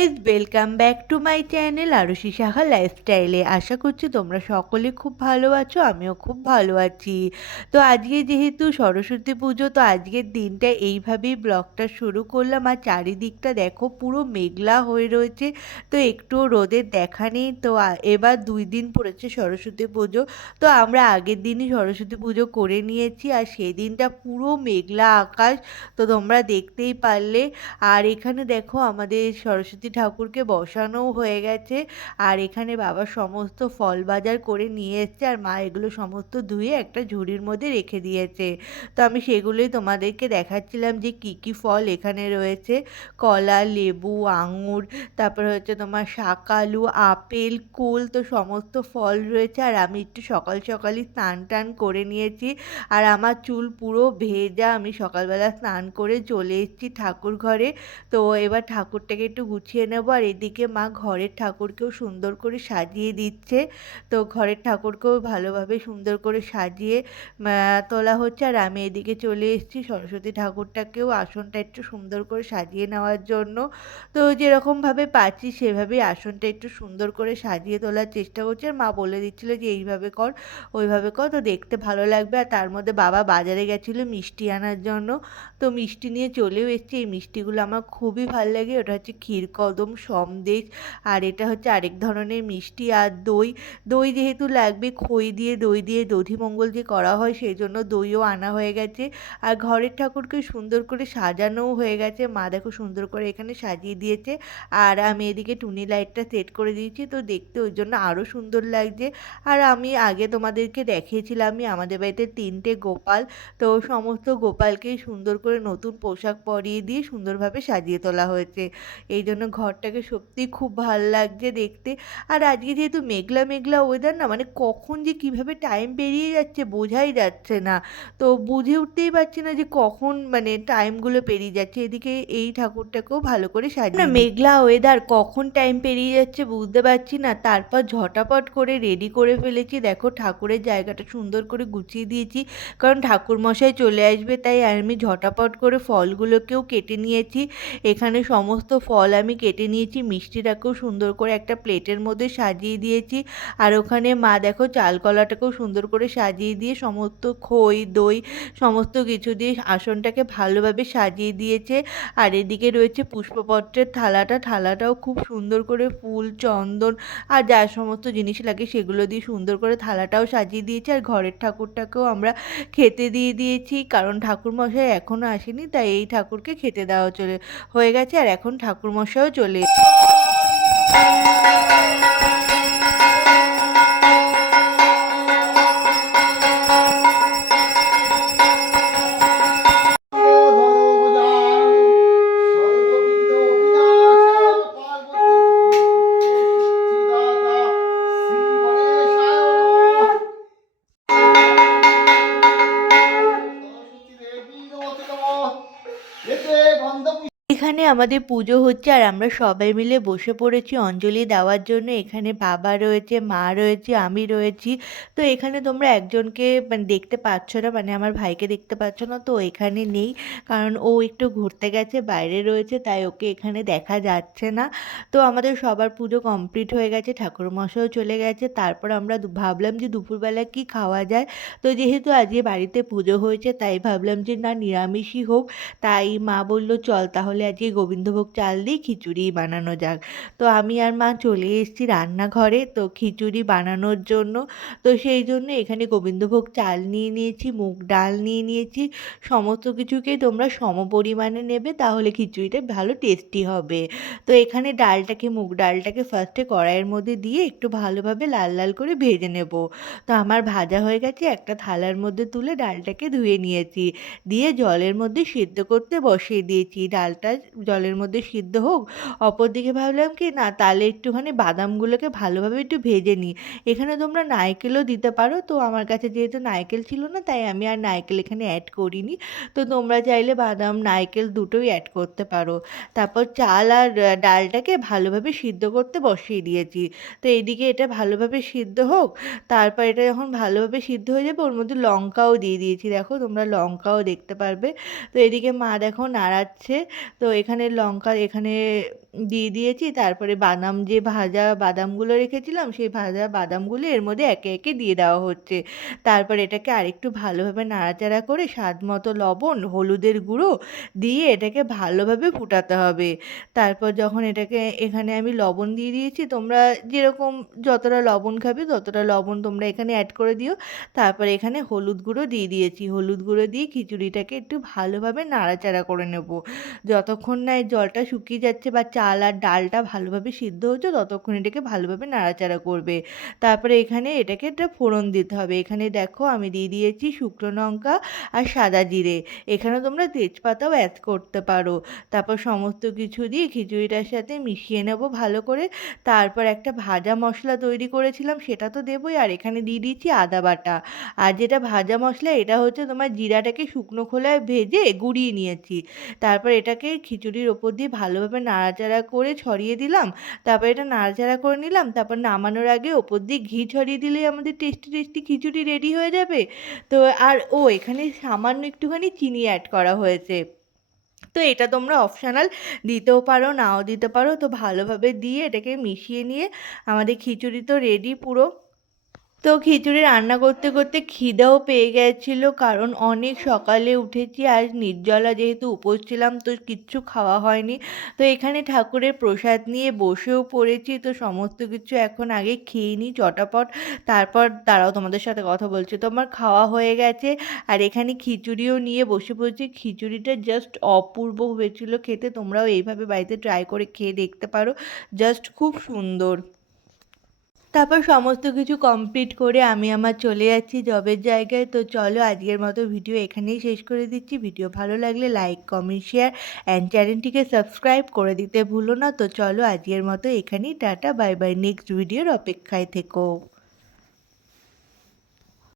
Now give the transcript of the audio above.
Guys, welcome back to my channel Arushi Saha লাইফস্টাইলে। আশা করছি তোমরা সকলে খুব ভালো আছো, আমিও খুব ভালো আছি। তো আজকে যেহেতু সরস্বতী পুজো, তো আজকের দিনটা এইভাবেই ব্লগটা শুরু করলাম। আর চারিদিকটা দেখো পুরো মেঘলা হয়ে রয়েছে, তো একটুও রোদের দেখা নেই। তো এবার 2 দিন পড়েছে সরস্বতী পুজো। তো আমরা আগের দিনই সরস্বতী পুজো করে নিয়েছি, আর সেদিনটা পুরো মেঘলা আকাশ, তো তোমরা দেখতেই পারলে। আর এখানে দেখো আমাদের সরস্বতী ঠাকুরকে বসানোও হয়ে গেছে। আর এখানে বাবা সমস্ত ফল বাজার করে নিয়ে এসছে, আর মা এগুলো সমস্ত ধুয়ে একটা ঝুড়ির মধ্যে রেখে দিয়েছে। তো আমি সেগুলোই তোমাদেরকে দেখাচ্ছিলাম যে কি কি ফল এখানে রয়েছে। কলা, লেবু, আঙুর, তারপর হচ্ছে তোমার শাকালু, আপেল, কুল, তো সমস্ত ফল রয়েছে। আর আমি একটু সকাল সকালই স্নান টান করে নিয়েছি, আর আমার চুল পুরো ভেজা। আমি সকালবেলা স্নান করে চলে এসেছি ঠাকুর ঘরে। তো এবার ঠাকুরটাকে একটু গুছিয়ে নেব। আর এদিকে মা ঘরের ঠাকুরকেও সুন্দর করে সাজিয়ে দিচ্ছে। তো ঘরের ঠাকুরকেও ভালোভাবে সুন্দর করে সাজিয়ে তোলা হচ্ছে। আর আমি এদিকে চলে এসেছি সরস্বতী ঠাকুরটাকেও আসনটা একটু সুন্দর করে সাজিয়ে নেওয়ার জন্য। তো যেরকমভাবে পাচ্ছি সেভাবেই আসনটা একটু সুন্দর করে সাজিয়ে তোলার চেষ্টা করছি। আর মা বলে দিচ্ছিলো যে এইভাবে কর, ওইভাবে কর, তো দেখতে ভালো লাগবে। আর তার মধ্যে বাবা বাজারে গেছিলো মিষ্টি আনার জন্য, তো মিষ্টি নিয়ে চলেও এসেছি। এই মিষ্টিগুলো আমার খুবই ভালো লাগে। ওটা হচ্ছে ক্ষীরকদম, সন্দেশ, আর এটা হচ্ছে আরেক ধরনের মিষ্টি। আর দই, দই যেহেতু লাগবে, খই দিয়ে দই দিয়ে দধিমঙ্গল যে করা হয়, সেই জন্য দইও আনা হয়ে গেছে। আর ঘরের ঠাকুরকে সুন্দর করে সাজানোও হয়ে গেছে। মা দেখো সুন্দর করে এখানে সাজিয়ে দিয়েছে। আর আমি এদিকে টুনি লাইটটা সেট করে দিয়েছি, তো দেখতে ওই জন্য আরও সুন্দর লাগছে। আর আমি আগে তোমাদেরকে দেখিয়েছিলামই আমাদের বাড়িতে 3টে গোপাল, তো সমস্ত গোপালকেই সুন্দর করে নতুন পোশাক পরিয়ে দিয়ে সুন্দরভাবে সাজিয়ে তোলা হয়েছে। এই জন্য ঘরটাকে সত্যিই খুব ভাল লাগছে দেখতে। আর আজকে যেহেতু মেঘলা মেঘলা ওয়েদার না, মানে কখন যে কিভাবে টাইম পেরিয়ে যাচ্ছে বোঝাই যাচ্ছে না। তো বুঝে উঠতেই পারছি না যে কখন মানে টাইমগুলো পেরিয়ে যাচ্ছে। এদিকে এই ঠাকুরটাকেও ভালো করে সাজিয়ে না, মেঘলা ওয়েদার কখন টাইম পেরিয়ে যাচ্ছে বুঝতে পারছি না। তারপর ঝটাপট করে রেডি করে ফেলেছি। দেখো ঠাকুরের জায়গাটা সুন্দর করে গুছিয়ে দিয়েছি, কারণ ঠাকুরমশাই চলে আসবে, তাই আমি ঝটাপট করে ফলগুলোকেও কেটে নিয়েছি। এখানে সমস্ত ফল আমি কেটে নিয়েছি, মিষ্টিটাকেও সুন্দর করে একটা প্লেটের মধ্যে সাজিয়ে দিয়েছি। আর ওখানে মা দেখো চাল কলাটাকেও সুন্দর করে সাজিয়ে দিয়ে সমস্ত খই দই সমস্ত কিছু দিয়ে আসনটাকে ভালোভাবে সাজিয়ে দিয়েছে। আর এদিকে রয়েছে পুষ্পপত্রের থালাটাও খুব সুন্দর করে ফুল, চন্দন আর যা সমস্ত জিনিস লাগে সেগুলো দিয়ে সুন্দর করে থালাটাও সাজিয়ে দিয়েছে। আর ঘরের ঠাকুরটাকেও আমরা খেতে দিয়ে দিয়েছি, কারণ ঠাকুরমশাই এখনও আসেনি, তাই এই ঠাকুরকে খেতে দেওয়া হয়ে গেছে। আর এখন ঠাকুরমশাইও চলে এখানে আমাদের পুজো হচ্ছে, আর আমরা সবাই মিলে বসে পড়েছি অঞ্জলি দেওয়ার জন্য। এখানে বাবা রয়েছে, মা রয়েছে, আমি রয়েছি। তো এখানে তোমরা একজনকে মানে দেখতে পাচ্ছ না, মানে আমার ভাইকে দেখতে পাচ্ছ না, তো এখানে নেই, কারণ ও একটু ঘুরতে গেছে, বাইরে রয়েছে, তাই ওকে এখানে দেখা যাচ্ছে না। তো আমাদের সবার পুজো কমপ্লিট হয়ে গেছে, ঠাকুরমশাইও চলে গেছে। তারপর আমরা ভাবলাম যে দুপুরবেলা কি খাওয়া যায়। তো যেহেতু আজকে বাড়িতে পুজো হয়েছে, তাই ভাবলাম যে না, নিরামিষই হোক। তাই মা বলল চল তাহলে আজকে গোবিন্দভোগ চাল দিয়ে খিচুড়ি বানানো যাক। তো আমি আর মা চলে এসেছি রান্নাঘরে, তো খিচুড়ি বানানোর জন্য। তো সেই জন্য এখানে গোবিন্দভোগ চাল নিয়ে নিয়েছি, মুগ ডাল নিয়ে নিয়েছি। সমস্ত কিছুকেই তোমরা সমপরিমাণে নেবে, তাহলে খিচুড়িটা ভালো টেস্টি হবে। তো এখানে মুগ ডালটাকে ফার্স্টে কড়াইয়ের মধ্যে দিয়ে একটু ভালোভাবে লাল লাল করে ভেজে নেব। তো আমার ভাজা হয়ে গেছে, একটা থালার মধ্যে তুলে ডালটাকে ধুয়ে নিয়েছি, দিয়ে জলের মধ্যে সিদ্ধ করতে বসিয়ে দিয়েছি। ডালটা জলের মধ্যে সিদ্ধ হোক, অপরদিকে ভাবলাম কি না, তাহলে একটুখানি বাদামগুলোকে ভালোভাবে একটু ভেজে নিই। এখানে তোমরা নারকেলও দিতে পারো, তো আমার কাছে যেহেতু নারকেল ছিল না, তাই আমি আর নারকেল এখানে অ্যাড করিনি। তো তোমরা চাইলে বাদাম নারকেল দুটোই অ্যাড করতে পারো। তারপর চাল আর ডালটাকে ভালোভাবে সিদ্ধ করতে বসিয়ে দিয়েছি। তো এইদিকে এটা ভালোভাবে সিদ্ধ হোক। তারপর এটা যখন ভালোভাবে সিদ্ধ হয়ে যাবে, ওর মধ্যে লঙ্কাও দিয়ে দিয়েছি, দেখো তোমরা লঙ্কাও দেখতে পারবে। তো এদিকে মা দেখো নাড়াচ্ছে। তো এখানে দিয়ে দিয়েছি। তারপরে বাদাম যে ভাজা বাদামগুলো রেখেছিলাম সেই ভাজা বাদামগুলো এর মধ্যে একে একে দিয়ে দেওয়া হচ্ছে। তারপর এটাকে আরেকটু ভালোভাবে নাড়াচাড়া করে স্বাদ মতো লবণ, হলুদের গুঁড়ো দিয়ে এটাকে ভালোভাবে ফুটাতে হবে। তারপর যখন এখানে আমি লবণ দিয়ে দিয়েছি, তোমরা যেরকম যতটা লবণ খাবে ততটা লবণ তোমরা এখানে অ্যাড করে দিও। তারপর এখানে হলুদ গুঁড়ো দিয়ে দিয়েছি। হলুদ গুঁড়ো দিয়ে খিচুড়িটাকে একটু ভালোভাবে নাড়াচাড়া করে নেব। যতক্ষণ না এই জলটা শুকিয়ে যাচ্ছে বা চাল আর ডালটা ভালোভাবে সিদ্ধ হচ্ছে ততক্ষণ এটাকে ভালোভাবে নাড়াচাড়া করবে। তারপরে এখানে এটাকে একটা ফোড়ন দিতে হবে। এখানে দেখো আমি দিয়ে দিয়েছি শুকনো লঙ্কা আর সাদা জিরে। এখানে তোমরা তেজপাতাও অ্যাড করতে পারো। তারপর সমস্ত কিছু দিয়ে খিচুড়িটার সাথে মিশিয়ে নেব ভালো করে। তারপর একটা ভাজা মশলা তৈরি করেছিলাম সেটা তো দেবই, আর এখানে দিয়ে দিচ্ছি আদা বাটা। আর যেটা ভাজা মশলা এটা হচ্ছে তোমার জিরাটাকে শুকনো খোলায় ভেজে গুঁড়িয়ে নিয়েছি। তারপর এটাকে খিচুড়ির ওপর দিয়ে ভালোভাবে নাড়াচাড়া করে ছড়িয়ে দিলাম। তারপর এটা নাড়াচাড়া করে নিলাম। তারপর নামানোর আগে ওপর দিয়ে ঘি ছড়িয়ে দিলেই আমাদের টেস্টি টেস্টি খিচুড়ি রেডি হয়ে যাবে। তো আর এখানে সামান্য একটুখানি চিনি অ্যাড করা হয়েছে। তো এটা তোমরা অপশনাল, দিতেও পারো নাও দিতে পারো। তো ভালোভাবে দিয়ে এটাকে মিশিয়ে নিয়ে আমাদের খিচুড়ি তো রেডি পুরো। তো খিচুড়ি রান্না করতে করতে খিদেও পেয়ে গেছিলো, কারণ অনেক সকালে উঠেছি আর নির্জলা যেহেতু উপোস ছিলাম তো কিচ্ছু খাওয়া হয়নি। তো এখানে ঠাকুরের প্রসাদ নিয়ে বসেও পড়েছি। তো সমস্ত কিছু এখন আগে খেয়ে নিই চটাপট, তারপর দাঁড়াও তোমাদের সাথে কথা বলছি। তো আমার খাওয়া হয়ে গেছে আর এখানে খিচুড়িও নিয়ে বসে পড়েছি। খিচুড়িটা জাস্ট অপূর্ব হয়েছিল খেতে। তোমরাও এইভাবে বাড়িতে ট্রাই করে খেয়ে দেখতে পারো, জাস্ট খুব সুন্দর। তারপর সমস্ত কিছু কমপ্লিট করে আমি আমার চলে যাচ্ছি জবের জায়গায়। তো চলো আজকের মতো ভিডিও এখানেই শেষ করে দিচ্ছি। ভিডিও ভালো লাগলে লাইক, কমেন্ট, শেয়ার অ্যান্ড চ্যানেলটিকে সাবস্ক্রাইব করে দিতে ভুলো না। তো চলো আজকের মতো এখানেই টাটা, বাই বাই। নেক্সট ভিডিওর অপেক্ষায় থেকো।